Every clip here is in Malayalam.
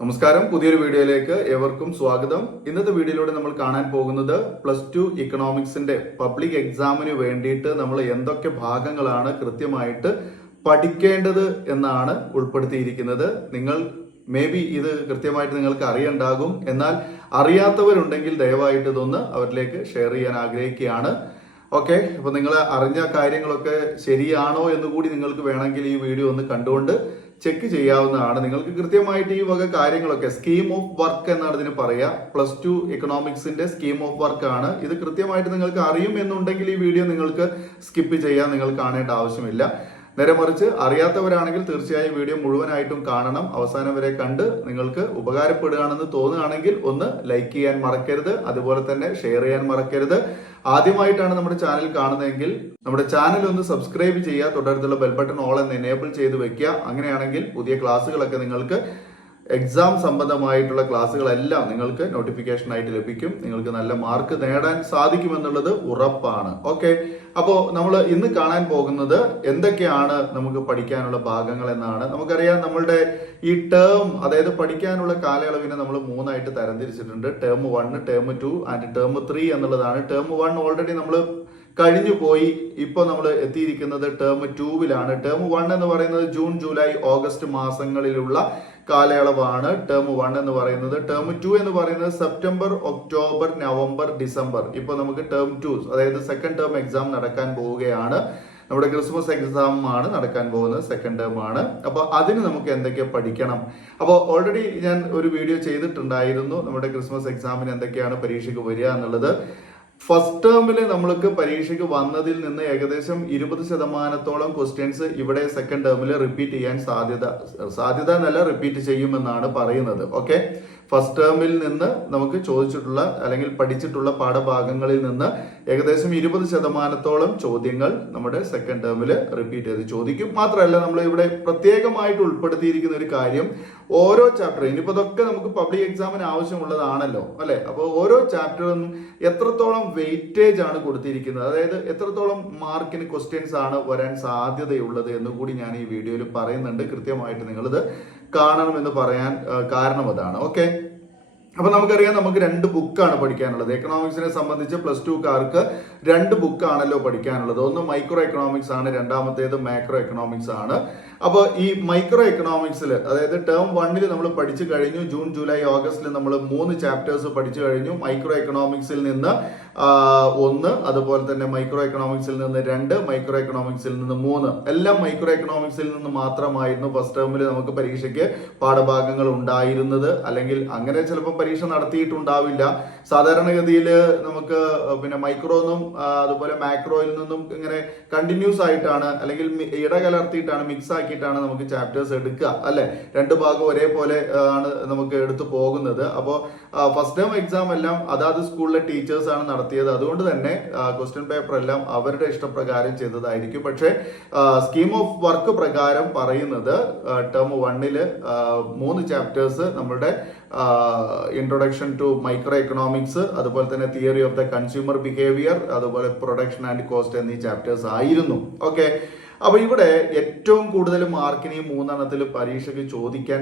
നമസ്കാരം, പുതിയൊരു വീഡിയോയിലേക്ക് ഏവർക്കും സ്വാഗതം. ഇന്നത്തെ വീഡിയോയിലൂടെ നമ്മൾ കാണാൻ പോകുന്നത് +2 ഇക്കണോമിക്സിന്റെ പബ്ലിക് എക്സാമിന് വേണ്ടിയിട്ട് നമ്മൾ എന്തൊക്കെ ഭാഗങ്ങളാണ് കൃത്യമായിട്ട് പഠിക്കേണ്ടത് എന്നാണ് ഉൾപ്പെടുത്തിയിരിക്കുന്നത്. നിങ്ങൾ ഇത് കൃത്യമായിട്ട് നിങ്ങൾക്ക് അറിയണ്ടാകും. എന്നാൽ അറിയാത്തവരുണ്ടെങ്കിൽ ദയവായിട്ട് ഇതൊന്ന് അവരിലേക്ക് ഷെയർ ചെയ്യാൻ ആഗ്രഹിക്കുകയാണ്. ഓക്കെ, അപ്പൊ നിങ്ങൾ അറിഞ്ഞ കാര്യങ്ങളൊക്കെ ശരിയാണോ എന്ന് കൂടി നിങ്ങൾക്ക് വേണമെങ്കിൽ ഈ വീഡിയോ ഒന്ന് കണ്ടുകൊണ്ട് ചെക്ക് ചെയ്യാവുന്നതാണ്. നിങ്ങൾക്ക് കൃത്യമായിട്ട് ഈ വക കാര്യങ്ങളൊക്കെ സ്കീം ഓഫ് വർക്ക് എന്നാണ് ഇതിന് പറയാ. +2 ഇക്കണോമിക്സിന്റെ സ്കീം ഓഫ് വർക്ക് ആണ് ഇത്. കൃത്യമായിട്ട് നിങ്ങൾക്ക് അറിയും എന്നുണ്ടെങ്കിൽ ഈ വീഡിയോ നിങ്ങൾക്ക് സ്കിപ്പ് ചെയ്യാൻ നിങ്ങൾ കാണേണ്ട ആവശ്യമില്ല. നേരെ മറിച്ച് അറിയാത്തവരാണെങ്കിൽ തീർച്ചയായും വീഡിയോ മുഴുവനായിട്ടും കാണണം. അവസാനം വരെ കണ്ട് നിങ്ങൾക്ക് ഉപകാരപ്പെടുകയാണെന്ന് തോന്നുകയാണെങ്കിൽ ഒന്ന് ലൈക്ക് ചെയ്യാൻ മറക്കരുത്. അതുപോലെ തന്നെ ഷെയർ ചെയ്യാൻ മറക്കരുത്. ആദ്യമായിട്ടാണ് നമ്മുടെ ചാനൽ കാണുന്നതെങ്കിൽ നമ്മുടെ ചാനൽ ഒന്ന് സബ്സ്ക്രൈബ് ചെയ്യുക. തൊട്ടടുത്തുള്ള ബെൽ ബട്ടൺ ഓൾ എന്ന് എനേബിൾ ചെയ്ത് വെക്കുക. അങ്ങനെയാണെങ്കിൽ പുതിയ ക്ലാസ്സുകളൊക്കെ നിങ്ങൾക്ക് എക്സാം സംബന്ധമായിട്ടുള്ള ക്ലാസ്സുകളെല്ലാം നിങ്ങൾക്ക് നോട്ടിഫിക്കേഷൻ ആയിട്ട് ലഭിക്കും. നിങ്ങൾക്ക് നല്ല മാർക്ക് നേടാൻ സാധിക്കുമെന്നുള്ളത് ഉറപ്പാണ്. ഓക്കെ, അപ്പോൾ നമ്മൾ ഇന്ന് കാണാൻ പോകുന്നത് എന്തൊക്കെയാണ് നമുക്ക് പഠിക്കാനുള്ള ഭാഗങ്ങൾ എന്നാണ്. നമുക്കറിയാം, നമ്മളുടെ ഈ ടേം, അതായത് പഠിക്കാനുള്ള കാലയളവിനെ നമ്മൾ 3ആയിട്ട് തരംതിരിച്ചിട്ടുണ്ട്. ടേം 1, ടേം 2 ആൻഡ് ടേം 3 എന്നുള്ളതാണ്. ടേം 1 ഓൾറെഡി നമ്മൾ കഴിഞ്ഞു പോയി. ഇപ്പോൾ നമ്മൾ എത്തിയിരിക്കുന്നത് ടേം 2വിലാണ്. ടേം 1 എന്ന് പറയുന്നത് ജൂൺ, ജൂലൈ, ഓഗസ്റ്റ് മാസങ്ങളിലുള്ള കാലയളവാണ് ടേം 1 എന്ന് പറയുന്നത്. ടേം 2 എന്ന് പറയുന്നത് സെപ്റ്റംബർ, ഒക്ടോബർ, നവംബർ, ഡിസംബർ. ഇപ്പൊ നമുക്ക് ടേം 2, അതായത് സെക്കൻഡ് ടേം എക്സാം നടക്കാൻ പോവുകയാണ്. നമ്മുടെ ക്രിസ്മസ് എക്സാം ആണ് നടക്കാൻ പോകുന്നത്, സെക്കൻഡ് ടേം ആണ്. അപ്പൊ അതിന് നമുക്ക് എന്തൊക്കെ പഠിക്കണം? അപ്പോൾ ഓൾറെഡി ഞാൻ ഒരു വീഡിയോ ചെയ്തിട്ടുണ്ടായിരുന്നു, നമ്മുടെ ക്രിസ്മസ് എക്സാമിന് എന്തൊക്കെയാണ് പരീക്ഷയ്ക്ക് വരിക എന്നുള്ളത്. ഫസ്റ്റ് ടേമിൽ നമ്മൾക്ക് പരീക്ഷയ്ക്ക് വന്നതിൽ നിന്ന് ഏകദേശം 20% ക്വസ്റ്റ്യൻസ് ഇവിടെ സെക്കൻഡ് ടേമിൽ റിപ്പീറ്റ് ചെയ്യാൻ സാധ്യത എന്നല്ല, റിപ്പീറ്റ് ചെയ്യുമെന്നാണ് പറയുന്നത്. ഓക്കെ, ഫസ്റ്റ് ടേമിൽ നിന്ന് നമുക്ക് ചോദിച്ചിട്ടുള്ള അല്ലെങ്കിൽ പഠിച്ചിട്ടുള്ള പാഠഭാഗങ്ങളിൽ നിന്ന് ഏകദേശം 20% ചോദ്യങ്ങൾ നമ്മുടെ സെക്കൻഡ് ടേമിൽ റിപ്പീറ്റ് ചെയ്ത് ചോദിക്കും. മാത്രമല്ല, നമ്മൾ ഇവിടെ പ്രത്യേകമായിട്ട് ഉൾപ്പെടുത്തിയിരിക്കുന്ന ഒരു കാര്യം, ഓരോ ചാപ്റ്റർ, ഇനിയിപ്പോ ഇതൊക്കെ നമുക്ക് പബ്ലിക് എക്സാമിന് ആവശ്യമുള്ളതാണല്ലോ അല്ലെ. അപ്പോൾ ഓരോ ചാപ്റ്ററും എത്രത്തോളം വെയിറ്റേജ് ആണ് കൊടുത്തിരിക്കുന്നത്, അതായത് എത്രത്തോളം മാർക്കിന് ക്വസ്റ്റ്യൻസ് ആണ് വരാൻ സാധ്യതയുള്ളത് എന്നുകൂടി ഞാൻ ഈ വീഡിയോയിൽ പറയുന്നുണ്ട്. കൃത്യമായിട്ട് നിങ്ങളിത് കാണണമെന്ന് പറയാൻ കാരണം അതാണ്. ഓക്കെ, അപ്പൊ നമുക്കറിയാം, നമുക്ക് 2 ബുക്കാണ് പഠിക്കാനുള്ളത്. എക്കണോമിക്സിനെ സംബന്ധിച്ച് +2കാർക്ക് 2 ബുക്കാണല്ലോ പഠിക്കാനുള്ളത്. ഒന്ന് മൈക്രോ എക്കണോമിക്സ് ആണ്, രണ്ടാമത്തേത് മാക്രോ എക്കണോമിക്സ് ആണ്. അപ്പോൾ ഈ മൈക്രോ എക്കണോമിക്സിൽ, അതായത് ടേം 1ൽ നമ്മൾ പഠിച്ചു കഴിഞ്ഞു. ജൂൺ, ജൂലൈ, ഓഗസ്റ്റിൽ നമ്മൾ 3 ചാപ്റ്റേഴ്സ് പഠിച്ചു കഴിഞ്ഞു. മൈക്രോ എക്കണോമിക്സിൽ നിന്ന് 1, അതുപോലെ തന്നെ മൈക്രോ എക്കണോമിക്സിൽ നിന്ന് 2, മൈക്രോ എക്കണോമിക്സിൽ നിന്ന് 3, എല്ലാം മൈക്രോ എക്കണോമിക്സിൽ നിന്ന് മാത്രമായിരുന്നു ഫസ്റ്റ് ടേമിൽ നമുക്ക് പരീക്ഷയ്ക്ക് പാഠഭാഗങ്ങൾ ഉണ്ടായിരുന്നത്. അല്ലെങ്കിൽ അങ്ങനെ ചിലപ്പോൾ പരീക്ഷ നടത്തിയിട്ടുണ്ടാവില്ല. സാധാരണഗതിയിൽ നമുക്ക് മൈക്രോന്നും അതുപോലെ മാക്രോയിൽ നിന്നും ഇങ്ങനെ കണ്ടിന്യൂസ് ആയിട്ടാണ്, അല്ലെങ്കിൽ ഇടകലർത്തിയിട്ടാണ്, മിക്സ് ആക്കിയിട്ടാണ് നമുക്ക് ചാപ്റ്റേഴ്സ് എടുക്കുക അല്ലെ. 2 ഭാഗം ഒരേപോലെ ആണ് നമുക്ക് എടുത്തു പോകുന്നത്. അപ്പോൾ ഫസ്റ്റ് ടേം എക്സാം എല്ലാം അതാത് സ്കൂളിലെ ടീച്ചേഴ്സ് ആണ് നടത്തിയത്. അതുകൊണ്ട് തന്നെ ക്വസ്റ്റ്യൻ പേപ്പർ എല്ലാം അവരുടെ ഇഷ്ടപ്രകാരം ചെയ്തതായിരിക്കും. പക്ഷേ സ്കീം ഓഫ് വർക്ക് പ്രകാരം പറയുന്നത് ടേം 1ൽ 3 ചാപ്റ്റേഴ്സ് നമ്മുടെ ഇൻട്രൊഡക്ഷൻ ടു മൈക്രോ എക്കണോമിക്സ്, അതുപോലെ തന്നെ theory of the consumer behaviour, അതുപോലെ പ്രൊഡക്ഷൻ ആൻഡ് കോസ്റ്റ് എന്നീ ചാപ്റ്റേഴ്സ് ആയിരുന്നു. ഓക്കെ, അപ്പൊ ഇവിടെ ഏറ്റവും കൂടുതൽ മാർക്കിന് ഈ 3 പരീക്ഷയ്ക്ക് ചോദിക്കാൻ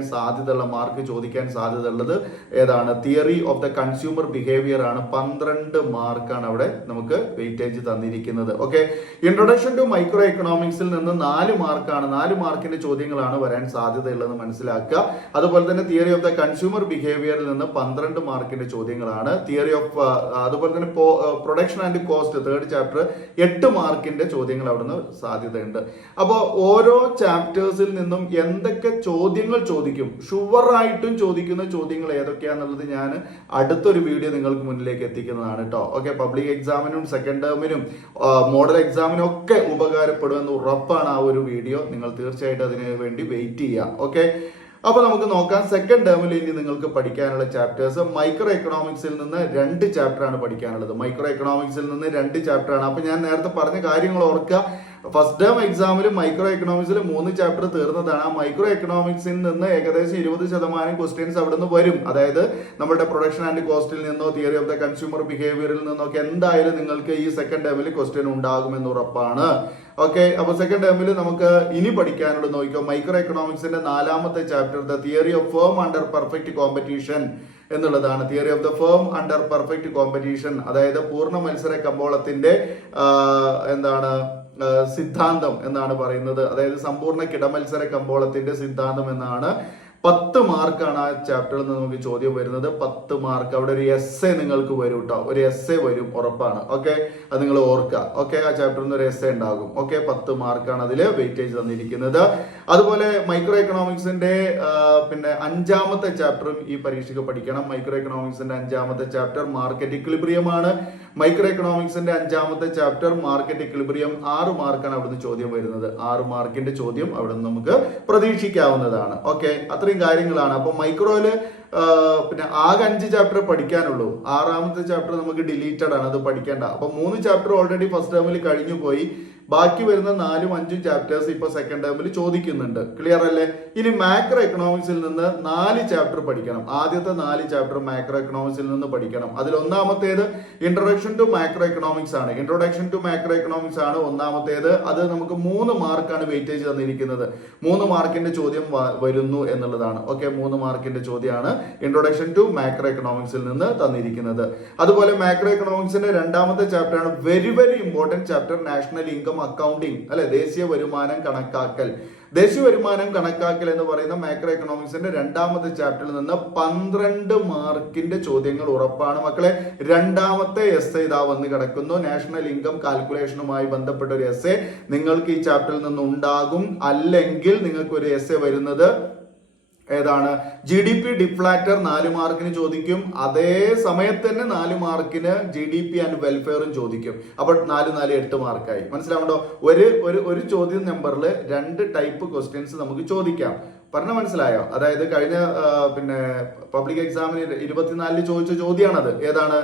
സാധ്യതയുള്ളത് ഏതാണ്? Theory of the consumer behaviour ആണ്. 12 മാർക്കാണ് അവിടെ നമുക്ക് വെയിറ്റേജ് തന്നിരിക്കുന്നത്. ഓക്കെ, ഇൻട്രൊഡക്ഷൻ ടു മൈക്രോ എക്കണോമിക്സിൽ നിന്ന് 4 മാർക്കാണ്. 4 മാർക്കിന്റെ ചോദ്യങ്ങളാണ് വരാൻ സാധ്യതയുള്ളത് മനസ്സിലാക്കുക. അതുപോലെ തന്നെ തിയറി ഓഫ് ദ കൺസ്യൂമർ ബിഹേവിയറിൽ നിന്ന് 12 മാർക്കിന്റെ ചോദ്യങ്ങളാണ്. തിയറി ഓഫ് അതുപോലെ തന്നെ production and cost, 3rd chapter, 8 മാർക്കിന്റെ ചോദ്യങ്ങൾ അവിടുന്ന് സാധ്യതയുണ്ട്. അപ്പോൾ ഓരോ ചാപ്റ്റേഴ്സിൽ നിന്നും എന്തൊക്കെ ചോദ്യങ്ങൾ ചോദിക്കും, ഷുവറായിട്ടും ചോദിക്കുന്ന ചോദ്യങ്ങൾ ഏതൊക്കെയാന്നുള്ളത് ഞാൻ അടുത്തൊരു വീഡിയോ നിങ്ങൾക്ക് മുന്നിലേക്ക് എത്തിക്കുന്നതാണ് കേട്ടോ. ഓക്കെ, പബ്ലിക് എക്സാമിനും സെക്കൻഡ് ടേമിനും മോഡൽ എക്സാമിനും ഒക്കെ ഉപകാരപ്പെടുമെന്ന് ഉറപ്പാണ് ആ ഒരു വീഡിയോ. നിങ്ങൾ തീർച്ചയായിട്ടും അതിന് വേണ്ടി വെയിറ്റ് ചെയ്യുക. ഓക്കെ, അപ്പൊ നമുക്ക് നോക്കാം. സെക്കൻഡ് ടേമിൽ ഇനി നിങ്ങൾക്ക് പഠിക്കാനുള്ള ചാപ്റ്റേഴ്സ്, മൈക്രോ എക്കണോമിക്സിൽ നിന്ന് 2 ചാപ്റ്ററാണ് പഠിക്കാനുള്ളത്. മൈക്രോ എക്കണോമിക്സിൽ നിന്ന് 2 ചാപ്റ്ററാണ്. അപ്പൊ ഞാൻ നേരത്തെ പറഞ്ഞ കാര്യങ്ങൾ ഓർക്കുക. ഫസ്റ്റ് ടേം എക്സാമിൽ മൈക്രോ എക്കണോമിക്സിൽ 3 ചാപ്റ്റർ തീർന്നതാണ്. ആ മൈക്രോ എക്കണോമിക്സിൽ നിന്ന് ഏകദേശം 20% ക്വസ്റ്റ്യൻസ് അവിടെ നിന്ന് വരും. അതായത് നമ്മുടെ പ്രൊഡക്ഷൻ ആൻഡ് കോസ്റ്റിൽ നിന്നോ തിയറി ഓഫ് ദ കൺസ്യൂമർ ബിഹേവിയറിൽ നിന്നൊക്കെ എന്തായാലും നിങ്ങൾക്ക് ഈ സെക്കൻഡ് ടേമിൽ ക്വസ്റ്റ്യൻ ഉണ്ടാകുമെന്ന് ഉറപ്പാണ്. ഓക്കെ, അപ്പൊ സെക്കൻഡ് ടേമിൽ നമുക്ക് ഇനി പഠിക്കാനുള്ളത് നോക്കിക്കോ. മൈക്രോ എക്കണോമിക്സിന്റെ 4ാമത്തെ chapter the theory of firm under perfect competition എന്നുള്ളതാണ്. Theory of the firm under perfect competition, അതായത് പൂർണ്ണ മത്സര കമ്പോളത്തിന്റെ സിദ്ധാന്തം എന്നാണ് പറയുന്നത്. അതായത് സമ്പൂർണ്ണ കിടമത്സര കമ്പോളത്തിന്റെ സിദ്ധാന്തം എന്നാണ്. 10 മാർക്കാണ് ആ ചാപ്റ്ററിൽ നിന്ന് നമുക്ക് ചോദ്യം വരുന്നത്. 10 മാർക്ക്. അവിടെ ഒരു എസ്സേ നിങ്ങൾക്ക് വരും കേട്ടോ, ഒരു എസ്സേ വരും ഉറപ്പാണ്. ഓക്കെ, അത് നിങ്ങൾ ഓർക്കുക. ഓക്കെ, ആ ചാപ്റ്ററിൽ നിന്ന് ഒരു എസ്സേ ഉണ്ടാകും. ഓക്കെ, 10 മാർക്കാണ് അതിൽ വെയിറ്റേജ് തന്നിരിക്കുന്നത്. അതുപോലെ മൈക്രോ എക്കണോമിക്സിന്റെ 5ാമത്തെ ചാപ്റ്ററും ഈ പരീക്ഷയ്ക്ക് പഠിക്കണം. മൈക്രോ എക്കണോമിക്സിന്റെ 5ാമത്തെ ചാപ്റ്റർ മാർക്കറ്റ് ഇക്വിലിബ്രിയം ആണ്. മൈക്രോ എക്കണോമിക്സിന്റെ 5ാമത്തെ ചാപ്റ്റർ മാർക്കറ്റ് ഇക്വിലിബ്രിയം 6 മാർക്കാണ് അവിടുന്ന് ചോദ്യം വരുന്നത്. 6 മാർക്കിന്റെ ചോദ്യം അവിടെ നമുക്ക് പ്രതീക്ഷിക്കാവുന്നതാണ്. ഓക്കെ, അത്രയും കാര്യങ്ങളാണ്. അപ്പൊ മൈക്രോയില് ആകെ 5 ചാപ്റ്റർ പഠിക്കാനുള്ളൂ. 6ാമത്തെ ചാപ്റ്റർ നമുക്ക് ഡിലീറ്റഡ് ആണ്, അത് പഠിക്കേണ്ട. അപ്പൊ 3 ചാപ്റ്റർ ഓൾറെഡി ഫസ്റ്റ് ടേമിൽ കഴിഞ്ഞു പോയി. ബാക്കി വരുന്ന 4ഉം 5ഉം ചാപ്റ്റേഴ്സ് ഇപ്പൊ സെക്കൻഡ് ടേമിൽ ചോദിക്കുന്നുണ്ട്. ക്ലിയർ അല്ലേ? ഇനി മാക്രോ എക്കണോമിക്സിൽ നിന്ന് 4 ചാപ്റ്റർ പഠിക്കണം. ആദ്യത്തെ 4 ചാപ്റ്റർ മാക്രോ എക്കണോമിക്സിൽ നിന്ന് പഠിക്കണം. അതിൽ ഒന്നാമത്തേത് ഇൻട്രൊഡക്ഷൻ ടു മാക്രോ എക്കണോമിക്സ് ആണ്. ഇൻട്രൊഡക്ഷൻ ടു മാക്രോ എക്കണോമിക്സ് ആണ് ഒന്നാമത്തേത്. അത് നമുക്ക് 3 മാർക്കാണ് വെയിറ്റേജ് തന്നിരിക്കുന്നത്. 3 മാർക്കിന്റെ ചോദ്യം വരുന്നു എന്നുള്ളതാണ്. ഓക്കെ, 3 മാർക്കിന്റെ ചോദ്യമാണ് ഇൻട്രൊഡക്ഷൻ ടു മാക്രോ എക്കണോമിക്സിൽ നിന്ന് തന്നിരിക്കുന്നത്. അതുപോലെ മാക്രോ എക്കണോമിക്സിന്റെ 2ാമത്തെ ചാപ്റ്റർ ആണ് very very important chapter, national income accounting അല്ലെ, ദേശീയ വരുമാനം കണക്കാക്കൽ. ദേശീയ വരുമാനം കണക്കാക്കൽ എന്ന് പറയുന്ന മാക്രോ എക്കണോമിക്സിന്റെ 2ാമത്തെ ചാപ്റ്ററിൽ നിന്ന് 12 മാർക്കിന്റെ ചോദ്യങ്ങൾ ഉറപ്പാണ് മക്കളെ. 2ാമത്തെ എസ്സേ ഇതാ വന്ന് കിടക്കുന്നു. നാഷണൽ ഇൻകം കാൽക്കുലേഷനുമായി ബന്ധപ്പെട്ട ഒരു എസ്സേ നിങ്ങൾക്ക് ഈ ചാപ്റ്ററിൽ നിന്ന് ഉണ്ടാകും. അല്ലെങ്കിൽ നിങ്ങൾക്ക് ഒരു എസ്സേ വരുന്നത് ഏതാണ്? GDP ഡിഫ്ലാറ്റർ 4 മാർക്കിന് ചോദിക്കും. അതേ സമയത്ത് തന്നെ 4 മാർക്കിന് GDP ആൻഡ് വെൽഫെയറും ചോദിക്കും. അപ്പോൾ 4 4 8 മാർക്കായി. മനസ്സിലാവുണ്ടോ? ഒരു ചോദ്യം നമ്പറിൽ 2 ടൈപ്പ് ക്വസ്റ്റ്യൻസ് നമുക്ക് ചോദിക്കാം. പറഞ്ഞ മനസ്സിലായോ? അതായത് കഴിഞ്ഞ പബ്ലിക് എക്സാമിന് 24 ചോദിച്ച ചോദ്യമാണത്. ഏതാണ്?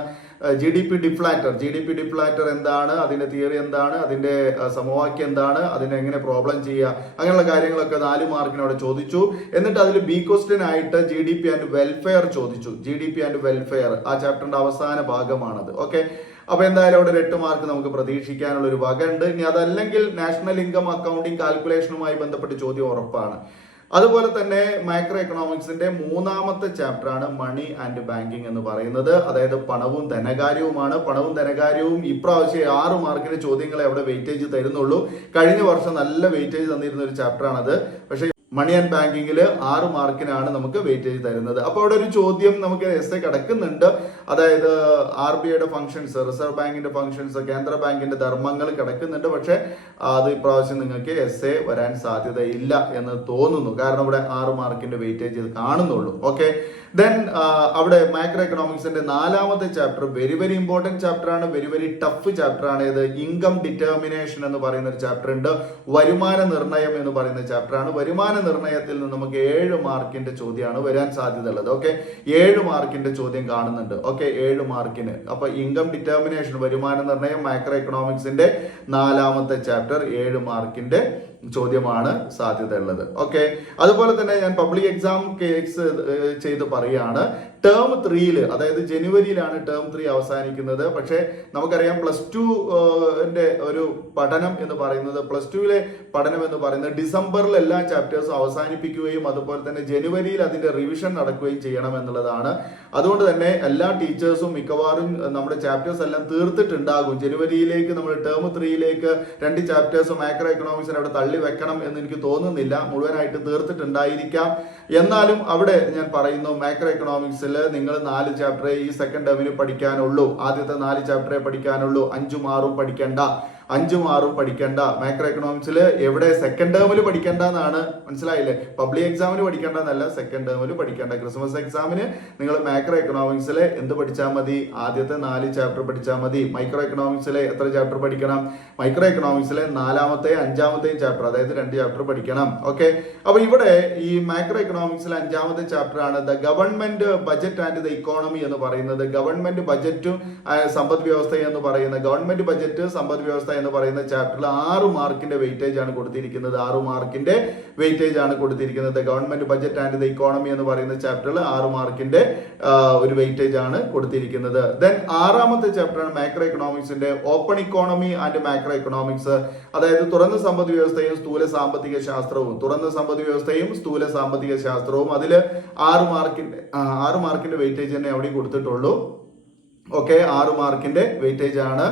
GDP ഡിഫ്ലാറ്റർ എന്താണ്, അതിന്റെ തിയറി എന്താണ്, അതിന്റെ സമവാക്യം എന്താണ്, അതിനെ എങ്ങനെ പ്രോബ്ലം ചെയ്യുക, അങ്ങനെയുള്ള കാര്യങ്ങളൊക്കെ 4 മാർക്കിനോട് ചോദിച്ചു. എന്നിട്ട് അതിൽ ബി ക്വസ്റ്റ്യൻ ആയിട്ട് GDP ആൻഡ് വെൽഫെയർ ചോദിച്ചു. GDP ആൻഡ് വെൽഫെയർ ആ ചാപ്റ്ററിന്റെ അവസാന ഭാഗമാണത്. ഓക്കെ, അപ്പൊ എന്തായാലും അവിടെ 8 മാർക്ക് നമുക്ക് പ്രതീക്ഷിക്കാനുള്ള ഒരു വക ഉണ്ട്. ഇനി അതല്ലെങ്കിൽ നാഷണൽ ഇൻകം അക്കൗണ്ടിങ് കാൽക്കുലേഷനുമായി ബന്ധപ്പെട്ട് ചോദ്യം ഉറപ്പാണ്. അതുപോലെ തന്നെ മാക്രോ എക്കണോമിക്സിന്റെ 3ാമത്തെ ചാപ്റ്റർ ആണ് മണി ആൻഡ് ബാങ്കിങ് എന്ന് പറയുന്നത്. അതായത് പണവും ധനകാര്യവുമാണ്. പണവും ധനകാര്യവും ഇപ്രാവശ്യം 6 മാർക്കിന്റെ ചോദ്യങ്ങളെ അവിടെ വെയിറ്റേജ് തരുന്നുള്ളൂ. കഴിഞ്ഞ വർഷം നല്ല വെയിറ്റേജ് തന്നിരുന്ന ഒരു ചാപ്റ്റർ ആണത്. പക്ഷേ മണി ആൻഡ് ബാങ്കിങ്ങിൽ 6 മാർക്കിനാണ് നമുക്ക് വെയിറ്റേജ് തരുന്നത്. അപ്പോൾ അവിടെ ഒരു ചോദ്യം നമുക്ക് എസ്സേ കിടക്കുന്നുണ്ട്. അതായത് RBIയുടെ ഫംഗ്ഷൻസ്, റിസർവ് ബാങ്കിന്റെ ഫംഗ്ഷൻസ്, കേന്ദ്ര ബാങ്കിന്റെ ധർമ്മങ്ങൾ കിടക്കുന്നുണ്ട്. പക്ഷെ അത് ഇപ്രാവശ്യം നിങ്ങൾക്ക് എസ്സേ വരാൻ സാധ്യതയില്ല എന്ന് തോന്നുന്നു. കാരണം ഇവിടെ 6 മാർക്കിന്റെ വെയിറ്റേജ് കാണുന്നുള്ളൂ. ഓക്കെ, ദെൻ അവിടെ മാക്രോ എക്കണോമിക്സിന്റെ 4ാമത്തെ chapter very very important chapter ആണ്. വെരി വെരി ടഫ് ചാപ്റ്റർ ആണ്. ഇത് ഇൻകം ഡിറ്റർമിനേഷൻ എന്ന് പറയുന്ന ഒരു ചാപ്റ്റർ ഉണ്ട്. വരുമാന നിർണയം എന്ന് പറയുന്ന ചാപ്റ്റർ ആണ്. വരുമാന നിർണയത്തിൽ നിന്ന് നമുക്ക് 7 മാർക്കിന്റെ ചോദ്യമാണ് വരാൻ സാധ്യതയുള്ളത്. ഓക്കെ, 7 മാർക്കിന്റെ ചോദ്യം കാണുന്നുണ്ട്. ഓക്കെ, 7 മാർക്കിന്. അപ്പൊ ഇൻകം ഡിറ്റർമിനേഷൻ, വരുമാന നിർണയം, മാക്രോ എക്കണോമിക്സിന്റെ 4ാമത്തെ ചാപ്റ്റർ 7 മാർക്കിന്റെ ചോദ്യമാണ് സാധ്യത ഉള്ളത്. ഓക്കെ, അതുപോലെ തന്നെ ഞാൻ പബ്ലിക് എക്സാം കേസ് ചെയ്ത് പറയാണ്. ടേം 3 അതായത് ജനുവരിയിലാണ് ടേം 3 അവസാനിക്കുന്നത്. പക്ഷെ നമുക്കറിയാം +2 ഒരു പഠനം എന്ന് പറയുന്നത്, +2 പഠനം എന്ന് പറയുന്നത് ഡിസംബറിൽ എല്ലാ ചാപ്റ്റേഴ്സും അവസാനിപ്പിക്കുകയും അതുപോലെ തന്നെ ജനുവരിയിൽ അതിന്റെ റിവിഷൻ നടക്കുകയും ചെയ്യണം എന്നുള്ളതാണ്. അതുകൊണ്ട് തന്നെ എല്ലാ ടീച്ചേഴ്സും മിക്കവാറും നമ്മുടെ ചാപ്റ്റേഴ്സ് എല്ലാം തീർത്തിട്ടുണ്ടാകും. ജനുവരിയിലേക്ക് നമ്മൾ ടേം 3 2 ചാപ്റ്റേഴ്സ് മാക്രോ എക്കണോമിക്സിന് അവിടെ തള്ളി വെക്കണം എന്ന് എനിക്ക് തോന്നുന്നില്ല. മുഴുവനായിട്ട് തീർത്തിട്ടുണ്ടായിരിക്കാം. എന്നാലും അവിടെ ഞാൻ പറയുന്നു, മാക്രോ എക്കണോമിക്സിൽ നിങ്ങൾ 4 ചാപ്റ്ററേ ഈ സെക്കൻഡ് ടേമിന് പഠിക്കാനുള്ളൂ. ആദ്യത്തെ 4 ചാപ്റ്ററേ പഠിക്കാനുള്ളൂ. 5ഉം 6ഉം പഠിക്കണ്ട. 5ഉം 6ഉം പഠിക്കണ്ട. മാക്രോ എക്കണോമിക്സിൽ എവിടെ സെക്കൻഡ് ടേമിൽ പഠിക്കേണ്ട എന്നാണ്. മനസ്സിലായില്ലേ? പബ്ലിക് എക്സാമിന് പഠിക്കേണ്ട എന്നല്ല, സെക്കൻഡ് ടേമിൽ പഠിക്കേണ്ട. ക്രിസ്മസ് എക്സാമിന് നിങ്ങൾ മാക്രോ എക്കണോമിക്സിലെ എന്ത് പഠിച്ചാൽ മതി? ആദ്യത്തെ 4 ചാപ്റ്റർ പഠിച്ചാൽ മതി. മൈക്രോ എക്കണോമിക്സിലെ എത്ര ചാപ്റ്റർ പഠിക്കണം? മൈക്രോ എക്കണോമിക്സിലെ 4ാമത്തെയും 5ാമത്തെയും ചാപ്റ്റർ, അതായത് 2 ചാപ്റ്റർ പഠിക്കണം. ഓക്കെ, അപ്പൊ ഇവിടെ ഈ മാക്രോ എക്കണോമിക്സിലെ 5ാമത്തെ ചാപ്റ്റർ ആണ് the government budget and the economy എന്ന് പറയുന്നത്. ഗവൺമെന്റ് ബജറ്റും സമ്പദ് വ്യവസ്ഥ എന്ന് പറയുന്നത്, ഗവൺമെന്റ് ബജറ്റ്, സമ്പദ് വ്യവസ്ഥ, എന്ന് പറയുന്ന ചാപ്റ്ററിൽ 6 മാർക്കിന്റെ വെയിറ്റേജ് ആണ് കൊടുത്തിരിക്കുന്നത്. 6 മാർക്കിന്റെ വെയിറ്റേജ് ആണ് കൊടുത്തിരിക്കുന്നത്. Government budget and the economy എന്ന് പറയുന്ന ചാപ്റ്ററിൽ 6 മാർക്കിന്റെ ഒരു വെയിറ്റേജ് ആണ് കൊടുത്തിരിക്കുന്നത്. ദെൻ 6ാമത്തെ ചാപ്റ്ററാണ് മാക്രോ എക്കണോമിക്സിന്റെ open economy and macro economics. അതായത് തുറന്ന സമ്പദ് വ്യവസ്ഥയും സ്ഥൂല സാമ്പത്തിക ശാസ്ത്രവും. തുറന്ന സമ്പദ് വ്യവസ്ഥയും സ്ഥൂല സാമ്പത്തിക ശാസ്ത്രവും. അതിൽ 6 മാർക്കിന്റെ വെയിറ്റേജ് തന്നെ അവിടെ കൊടുത്തിട്ടുള്ളൂ. ഓക്കെ, 6 മാർക്കിന്റെ വെയിറ്റേജ് ആണ്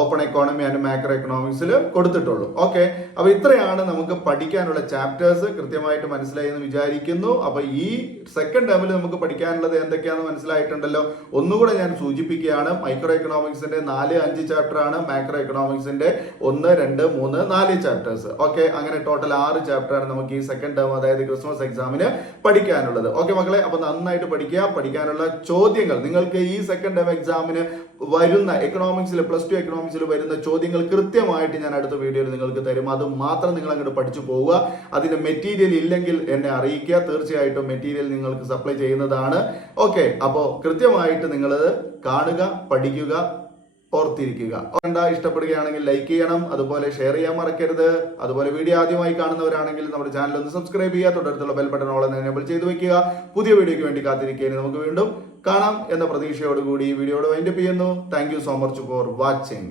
ഓപ്പൺ എക്കോണമി ആൻഡ് മാക്രോ എക്കണോമിക്സിൽ കൊടുത്തിട്ടുള്ളൂ. ഓക്കെ, അപ്പൊ ഇത്രയാണ് നമുക്ക് പഠിക്കാനുള്ള ചാപ്റ്റേഴ്സ്. കൃത്യമായിട്ട് മനസ്സിലായി എന്ന് വിചാരിക്കുന്നു. അപ്പൊ ഈ സെക്കൻഡ് ടേമിൽ നമുക്ക് പഠിക്കാനുള്ളത് എന്തൊക്കെയാണെന്ന് മനസ്സിലായിട്ടുണ്ടല്ലോ. ഒന്നുകൂടെ ഞാൻ സൂചിപ്പിക്കുകയാണ്. മൈക്രോ എക്കണോമിക്സിന്റെ 4-5 ചാപ്റ്റർ ആണ്. മാക്രോ എക്കണോമിക്സിന്റെ 1, 2, 3, 4 ചാപ്റ്റേഴ്സ്. ഓക്കെ, അങ്ങനെ ടോട്ടൽ 6 ചാപ്റ്റർ ആണ് നമുക്ക് ഈ സെക്കൻഡ് ടേം, അതായത് ക്രിസ്മസ് എക്സാമിന് പഠിക്കാനുള്ളത്. ഓക്കെ മക്കളെ, അപ്പൊ നന്നായിട്ട് പഠിക്കുക. പഠിക്കാനുള്ള ചോദ്യങ്ങൾ നിങ്ങൾക്ക് ഈ സെക്കൻഡ് ടേം എക്സാമിന് വരുന്ന എക്കണോമിക്സിൽ +2 എക്കണോമിക്സിൽ വരുന്ന ചോദ്യങ്ങൾ കൃത്യമായിട്ട് ഞാൻ അടുത്ത വീഡിയോയിൽ നിങ്ങൾക്ക് തരും. അത് മാത്രം നിങ്ങൾ അങ്ങോട്ട് പഠിച്ചു പോവുക. അതിന് മെറ്റീരിയൽ ഇല്ലെങ്കിൽ എന്നെ അറിയിക്കുക. തീർച്ചയായിട്ടും മെറ്റീരിയൽ നിങ്ങൾക്ക് സപ്ലൈ ചെയ്യുന്നതാണ്. ഓക്കെ, അപ്പോൾ കൃത്യമായിട്ട് നിങ്ങളത് കാണുക, പഠിക്കുക, ഓർത്തിരിക്കുക. ഇഷ്ടപ്പെടുകയാണെങ്കിൽ ലൈക്ക് ചെയ്യണം, അതുപോലെ ഷെയർ ചെയ്യാൻ മറക്കരുത്. അതുപോലെ വീഡിയോ ആദ്യമായി കാണുന്നവരാണെങ്കിൽ നമ്മുടെ ചാനൽ ഒന്ന് സബ്സ്ക്രൈബ് ചെയ്യുക. തൊട്ടടുത്തുള്ള ബെൽ ബട്ടൺ ഓൾ എനേബിൾ ചെയ്ത് വെക്കുക. പുതിയ വീഡിയോയ്ക്ക് വേണ്ടി കാത്തിരിക്കുകയാണ്. നമുക്ക് വീണ്ടും കാണാം എന്ന പ്രതീക്ഷയോടുകൂടി ഈ വീഡിയോയുടെ വൈൻഡപ്പ് ചെയ്യുന്നു. Thank you so much for watching.